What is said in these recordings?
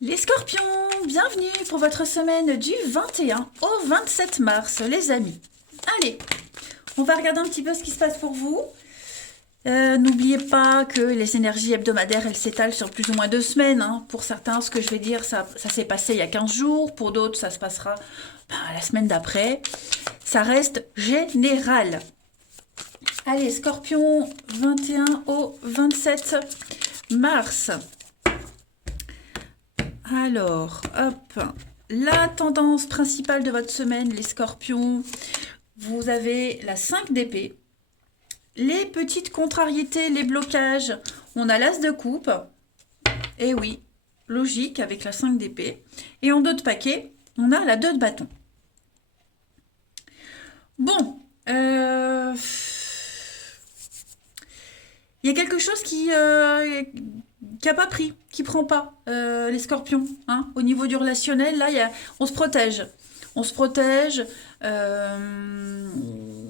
Les scorpions, bienvenue pour votre semaine du 21 au 27 mars, les amis. Allez, on va regarder un petit peu ce qui se passe pour vous. N'oubliez pas que les énergies hebdomadaires, elles s'étalent sur plus ou moins 2 semaines, hein. Pour certains, ce que je vais dire, ça s'est passé il y a 15 jours. Pour d'autres, ça se passera la semaine d'après. Ça reste général. Allez, scorpion, 21 au 27 mars. Alors, hop, la tendance principale de votre semaine, les scorpions, vous avez la 5 d'épée, les petites contrariétés, les blocages, on a l'as de coupe, et oui, logique avec la 5 d'épée, et en dos de paquet, on a la 2 de bâton. Bon, il y a quelque chose qui a pas pris, qui prend pas, les scorpions, hein. Au niveau du relationnel, là, on se protège. On se protège. Il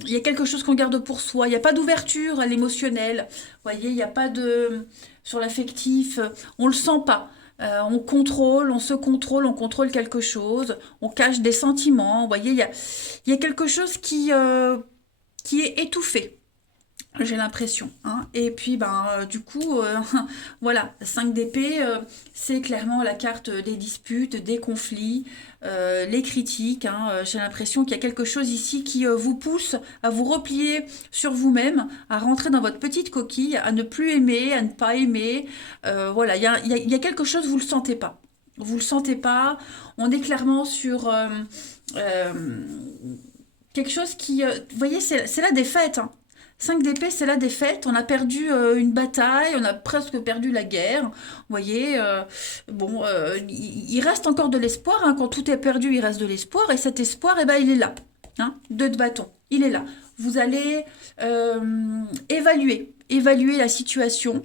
y a quelque chose qu'on garde pour soi. Il n'y a pas d'ouverture à l'émotionnel. Vous voyez, il n'y a pas de... Sur l'affectif, on le sent pas. On contrôle, on se contrôle, on contrôle quelque chose. On cache des sentiments. Vous voyez, il y a quelque chose qui est étouffé. J'ai l'impression, hein. Et puis, du coup, voilà, 5 d'épée, c'est clairement la carte des disputes, des conflits, les critiques, hein. J'ai l'impression qu'il y a quelque chose ici qui vous pousse à vous replier sur vous-même, à rentrer dans votre petite coquille, à ne plus aimer, à ne pas aimer. Voilà, il y a quelque chose, vous ne le sentez pas. Vous ne le sentez pas. On est clairement sur euh, quelque chose qui... vous voyez, c'est la défaite, hein. 5 d'épée, c'est la défaite. On a perdu une bataille, on a presque perdu la guerre. Vous voyez, bon, il reste encore de l'espoir, hein. Quand tout est perdu, il reste de l'espoir. Et cet espoir, eh ben, il est là, hein. 2 de bâton, il est là. Vous allez évaluer la situation,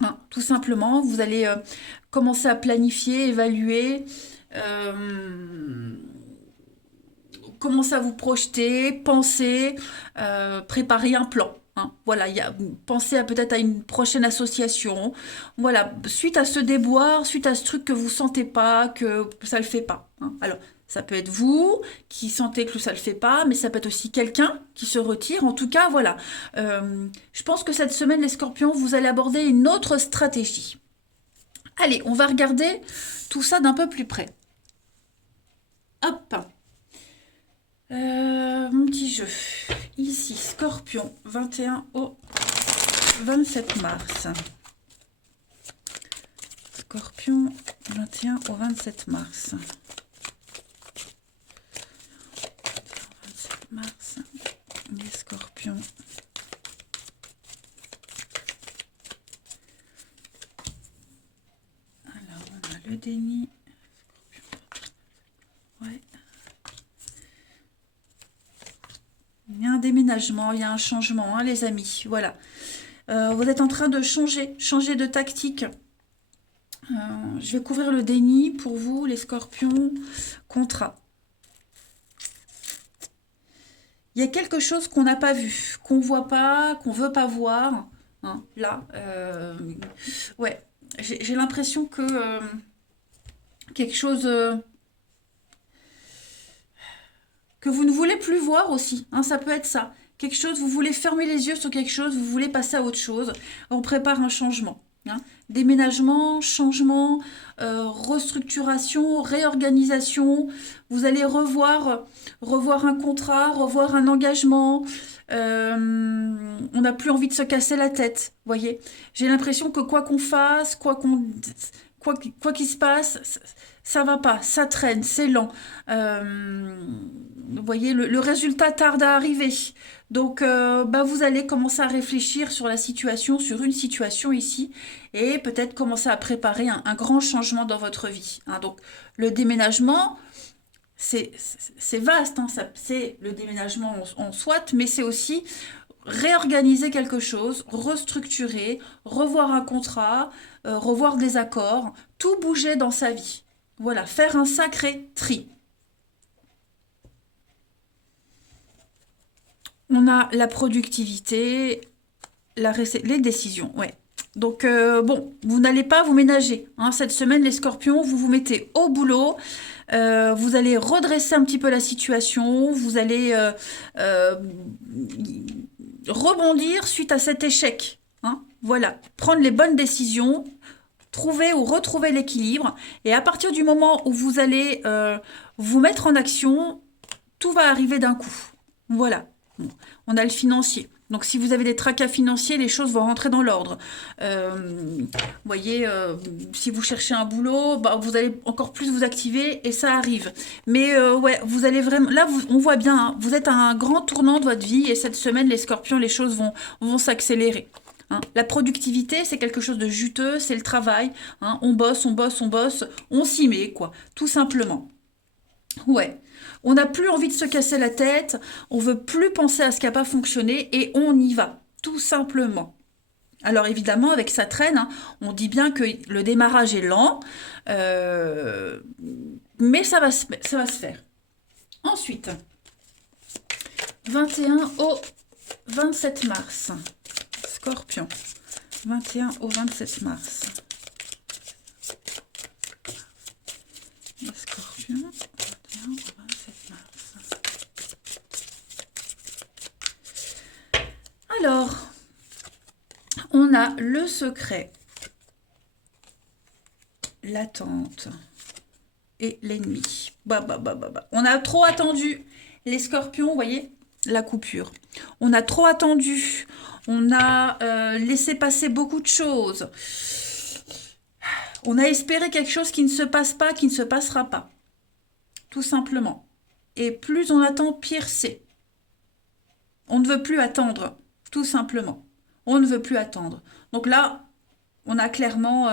hein, tout simplement. Vous allez commencer à planifier, évaluer. euh, Commencez à vous projeter, penser, préparer un plan, hein. Voilà, pensez à peut-être à une prochaine association. Voilà, suite à ce déboire, suite à ce truc que vous sentez pas, que ça le fait pas, hein. Alors, ça peut être vous qui sentez que ça le fait pas, mais ça peut être aussi quelqu'un qui se retire. En tout cas, voilà. Je pense que cette semaine, les scorpions, vous allez aborder une autre stratégie. Allez, on va regarder tout ça d'un peu plus près. Hop. Mon petit jeu. Ici, Scorpion, 21 au 27 mars. Scorpion, 21 au 27 mars. 27 mars, les scorpions. Alors, on a le déni. Ouais. Il y a un déménagement, il y a un changement, hein, les amis. Voilà. Vous êtes en train de changer de tactique. Je vais couvrir le déni pour vous, les scorpions. Contrat. Il y a quelque chose qu'on n'a pas vu, qu'on voit pas, qu'on veut pas voir, hein, là. Ouais, j'ai l'impression que quelque chose que vous ne voulez plus voir aussi, hein, ça peut être ça. Quelque chose, vous voulez fermer les yeux sur quelque chose, vous voulez passer à autre chose. On prépare un changement, hein. Déménagement, changement, restructuration, réorganisation. Vous allez revoir un contrat, revoir un engagement. On n'a plus envie de se casser la tête, voyez. J'ai l'impression que quoi qu'on fasse, quoi qu'il se passe, ça va pas, ça traîne, c'est lent. Vous voyez, le résultat tarde à arriver. Donc, vous allez commencer à réfléchir sur la situation, sur une situation ici, et peut-être commencer à préparer un grand changement dans votre vie, hein. Donc, le déménagement, c'est vaste, hein, c'est le déménagement en soit, mais c'est aussi réorganiser quelque chose, restructurer, revoir un contrat, revoir des accords, tout bouger dans sa vie. Voilà, faire un sacré tri. On a la productivité, les décisions, ouais. Donc, bon, vous n'allez pas vous ménager. Hein. Cette semaine, les scorpions, vous vous mettez au boulot. Vous allez redresser un petit peu la situation. Vous allez rebondir suite à cet échec. Hein. Voilà, prendre les bonnes décisions, trouver ou retrouver l'équilibre. Et à partir du moment où vous allez vous mettre en action, tout va arriver d'un coup. Voilà. Bon. On a le financier. Donc, si vous avez des tracas financiers, les choses vont rentrer dans l'ordre. Vous voyez, si vous cherchez un boulot, bah, vous allez encore plus vous activer et ça arrive. Mais ouais, vous allez vraiment... Là, on voit bien, hein, vous êtes à un grand tournant de votre vie et cette semaine, les scorpions, les choses vont s'accélérer. Hein. La productivité, c'est quelque chose de juteux, c'est le travail. Hein. On bosse, on bosse, on bosse, on s'y met, quoi, tout simplement. Ouais, on n'a plus envie de se casser la tête, on veut plus penser à ce qui n'a pas fonctionné et on y va, tout simplement. Alors évidemment, avec sa traîne, hein, on dit bien que le démarrage est lent, euh, mais ça va se faire. Ensuite, 21 au 27 mars, Scorpion, 21 au 27 mars. Le Scorpion, 21 au 27 mars. Alors, on a le secret, l'attente et l'ennemi. On a trop attendu. Les scorpions, vous voyez, la coupure. On a trop attendu. On a laissé passer beaucoup de choses. On a espéré quelque chose qui ne se passe pas, qui ne se passera pas. Tout simplement. Et plus on attend, pire c'est. On ne veut plus attendre, tout simplement. On ne veut plus attendre. Donc là, on a clairement,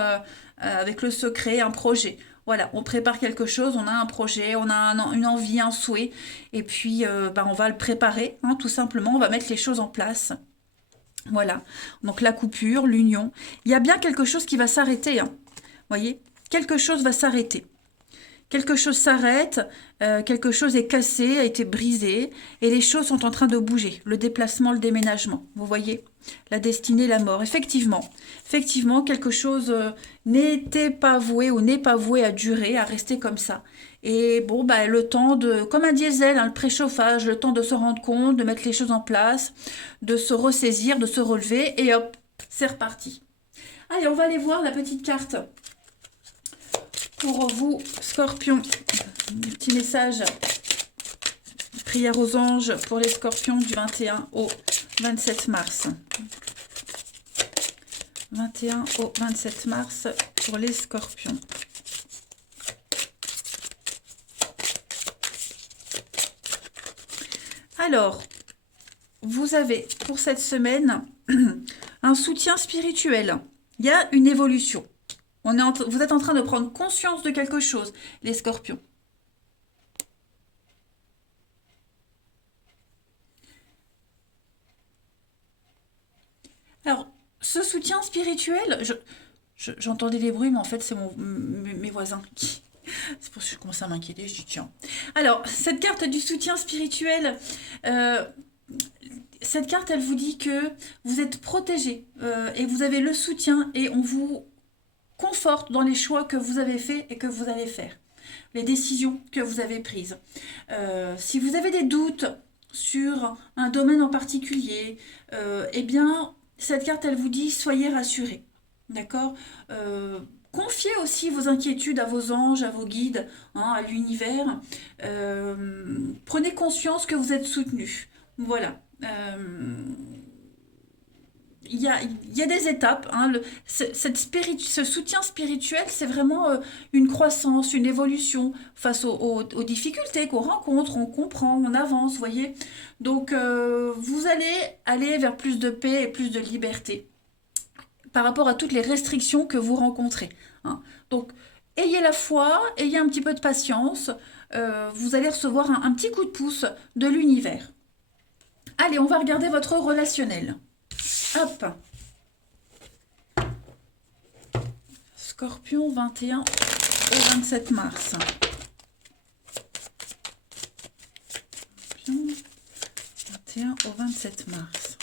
avec le secret, un projet. Voilà, on prépare quelque chose, on a un projet, on a une envie, un souhait, et puis on va le préparer, hein, tout simplement, on va mettre les choses en place. Voilà, donc la coupure, l'union. Il y a bien quelque chose qui va s'arrêter, hein. Voyez, quelque chose va s'arrêter. Quelque chose s'arrête, quelque chose est cassé, a été brisé, et les choses sont en train de bouger. Le déplacement, le déménagement, vous voyez, la destinée, la mort. Effectivement, quelque chose n'était pas voué ou n'est pas voué à durer, à rester comme ça. Et bon, bah, le temps de, comme un diesel, hein, le préchauffage, le temps de se rendre compte, de mettre les choses en place, de se ressaisir, de se relever, et hop, c'est reparti. Allez, on va aller voir la petite carte. Pour vous, Scorpions, un petit message, prière aux anges pour les Scorpions du 21 au 27 mars. 21 au 27 mars pour les Scorpions. Alors, vous avez pour cette semaine un soutien spirituel. Il y a une évolution. Vous êtes en train de prendre conscience de quelque chose, les scorpions. Alors, ce soutien spirituel, j'entendais des bruits, mais en fait, c'est mes voisins qui... C'est pour ça que je commence à m'inquiéter, je dis tiens. Alors, cette carte du soutien spirituel, cette carte, elle vous dit que vous êtes protégé et vous avez le soutien et on vous conforte dans les choix que vous avez faits et que vous allez faire, les décisions que vous avez prises. Si vous avez des doutes sur un domaine en particulier, eh bien, cette carte, elle vous dit soyez rassurés, d'accord. Confiez aussi vos inquiétudes à vos anges, à vos guides, hein, à l'univers. Prenez conscience que vous êtes soutenus. Voilà. Il y a des étapes. Hein, ce soutien spirituel, c'est vraiment une croissance, une évolution face aux difficultés qu'on rencontre, on comprend, on avance, vous voyez. Donc, vous allez aller vers plus de paix et plus de liberté par rapport à toutes les restrictions que vous rencontrez. Hein. Donc, ayez la foi, ayez un petit peu de patience. Vous allez recevoir un petit coup de pouce de l'univers. Allez, on va regarder votre relationnel. Hop. Scorpion, 21 au 27 mars. Scorpion, 21 au 27 mars.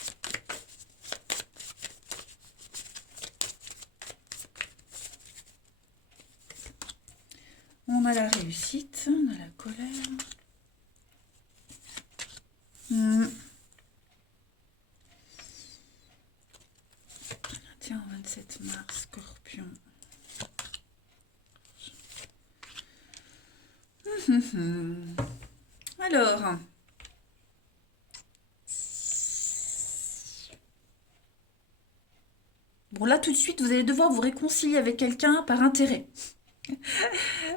On a la réussite, on a la colère. Tiens, 27 mars, Scorpion. Alors, bon là tout de suite, vous allez devoir vous réconcilier avec quelqu'un par intérêt.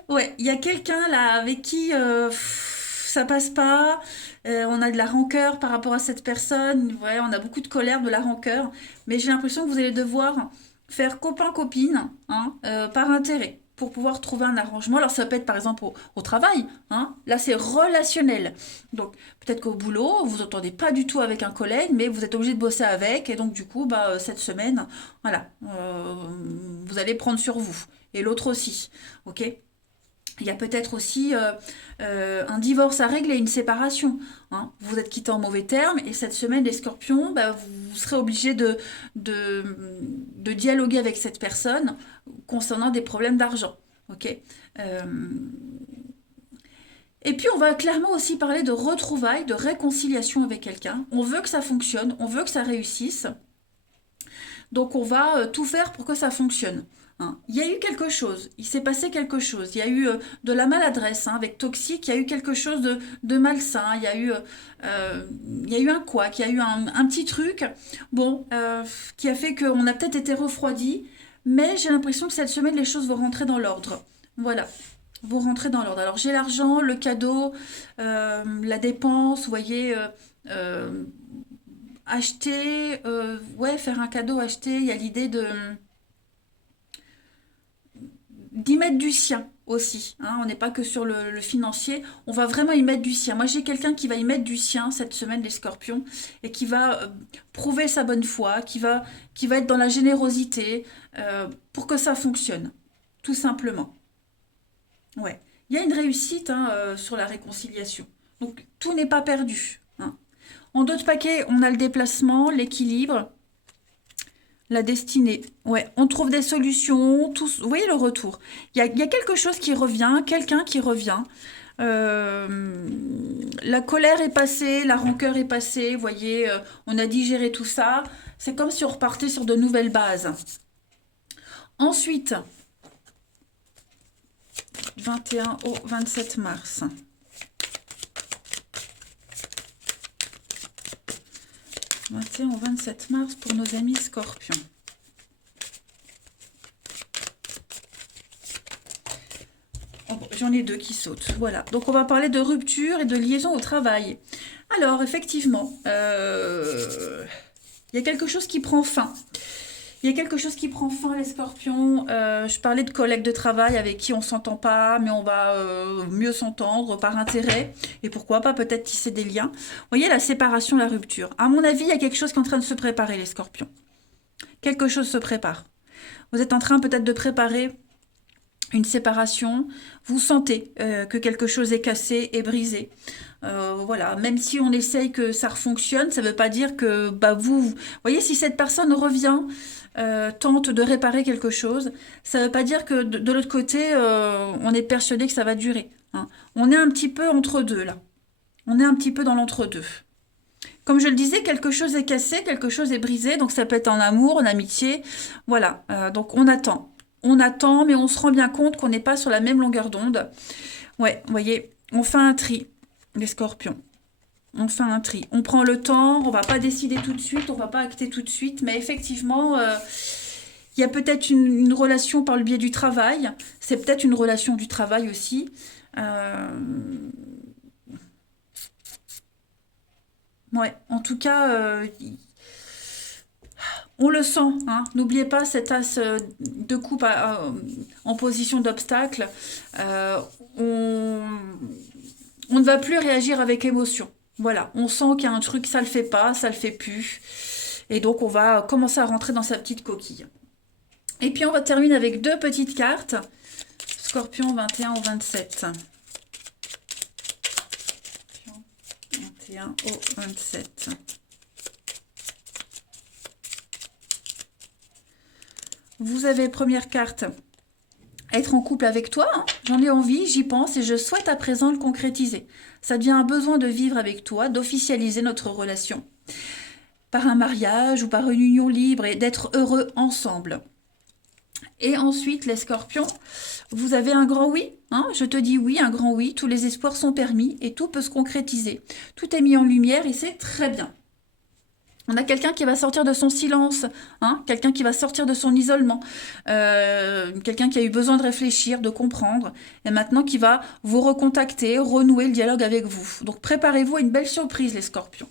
Ouais, il y a quelqu'un là avec qui ça passe pas. On a de la rancœur par rapport à cette personne. Ouais, on a beaucoup de colère, de la rancœur. Mais j'ai l'impression que vous allez devoir faire copain-copine, hein, par intérêt pour pouvoir trouver un arrangement. Alors ça peut être par exemple au travail, hein. Là c'est relationnel. Donc peut-être qu'au boulot, vous entendez pas du tout avec un collègue, mais vous êtes obligé de bosser avec. Et donc du coup, bah, cette semaine, voilà, vous allez prendre sur vous. Et l'autre aussi. Ok? Il y a peut-être aussi un divorce à régler, une séparation, hein. Vous êtes quittés en mauvais termes et cette semaine, les scorpions, bah, vous serez obligés de, de dialoguer avec cette personne concernant des problèmes d'argent. Ok. Euh, et puis on va clairement aussi parler de retrouvailles, de réconciliation avec quelqu'un. On veut que ça fonctionne, on veut que ça réussisse. Donc on va tout faire pour que ça fonctionne, hein. Il y a eu quelque chose, il s'est passé quelque chose, il y a eu de la maladresse, hein, avec toxique, il y a eu quelque chose de malsain, il y a eu un couac, il y a eu un petit truc, bon, qui a fait qu'on a peut-être été refroidi, mais j'ai l'impression que cette semaine les choses vont rentrer dans l'ordre. Voilà. Vont rentrer dans l'ordre. Alors j'ai l'argent, le cadeau, la dépense, vous voyez, euh, acheter, ouais, faire un cadeau, acheter, il y a l'idée de d'y mettre du sien aussi, hein. On n'est pas que sur le financier, on va vraiment y mettre du sien. Moi j'ai quelqu'un qui va y mettre du sien cette semaine, les scorpions, et qui va prouver sa bonne foi, qui va être dans la générosité, pour que ça fonctionne, tout simplement. Ouais. Il y a une réussite, hein, sur la réconciliation. Donc tout n'est pas perdu, hein. En d'autres paquets, on a le déplacement, l'équilibre, la destinée. Ouais, on trouve des solutions. Tous, vous voyez le retour. Il y a quelque chose qui revient, quelqu'un qui revient. Euh, la colère est passée, la rancœur est passée. Vous voyez, on a digéré tout ça. C'est comme si on repartait sur de nouvelles bases. Ensuite, 21 au 27 mars. 21 au 27 mars pour nos amis scorpions. Oh, bon, j'en ai deux qui sautent. Voilà. Donc on va parler de rupture et de liaison au travail. Alors, effectivement, il y a quelque chose qui prend fin. Il y a quelque chose qui prend fin, les scorpions. Je parlais de collègues de travail avec qui on s'entend pas, mais on va mieux s'entendre par intérêt. Et pourquoi pas peut-être tisser des liens. Vous voyez, la séparation, la rupture. À mon avis, il y a quelque chose qui est en train de se préparer, les scorpions. Quelque chose se prépare. Vous êtes en train peut-être de préparer une séparation. Vous sentez que quelque chose est cassé, est brisé. Voilà, même si on essaye que ça refonctionne, ça ne veut pas dire que bah, vous voyez, si cette personne revient, tente de réparer quelque chose, ça ne veut pas dire que de l'autre côté, on est persuadé que ça va durer, hein. On est un petit peu entre deux là. On est un petit peu dans l'entre-deux. Comme je le disais, quelque chose est cassé, quelque chose est brisé, donc ça peut être en amour, en amitié. Voilà, donc on attend. On attend, mais on se rend bien compte qu'on n'est pas sur la même longueur d'onde. Ouais, vous voyez, on fait un tri, les scorpions. On fait un tri. On prend le temps, on va pas décider tout de suite, on va pas acter tout de suite, mais effectivement, il y a peut-être une relation par le biais du travail. C'est peut-être une relation du travail aussi. Euh, ouais, en tout cas, on le sent, hein. N'oubliez pas cet as de coupe en position d'obstacle. Euh, on, on ne va plus réagir avec émotion. Voilà, on sent qu'il y a un truc, ça le fait pas, ça le fait plus. Et donc on va commencer à rentrer dans sa petite coquille. Et puis on va terminer avec deux petites cartes. Scorpion 21 au 27. 21 au 27. Vous avez première carte, être en couple avec toi, hein. J'en ai envie, j'y pense et je souhaite à présent le concrétiser. Ça devient un besoin de vivre avec toi, d'officialiser notre relation par un mariage ou par une union libre et d'être heureux ensemble. Et ensuite, les scorpions, vous avez un grand oui, hein, je te dis oui, un grand oui, tous les espoirs sont permis et tout peut se concrétiser. Tout est mis en lumière et c'est très bien. On a quelqu'un qui va sortir de son silence, hein, quelqu'un qui va sortir de son isolement, quelqu'un qui a eu besoin de réfléchir, de comprendre, et maintenant qui va vous recontacter, renouer le dialogue avec vous. Donc préparez-vous à une belle surprise, les scorpions.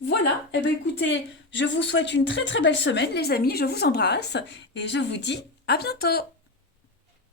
Voilà, eh bien écoutez, je vous souhaite une très très belle semaine, les amis, je vous embrasse, et je vous dis à bientôt.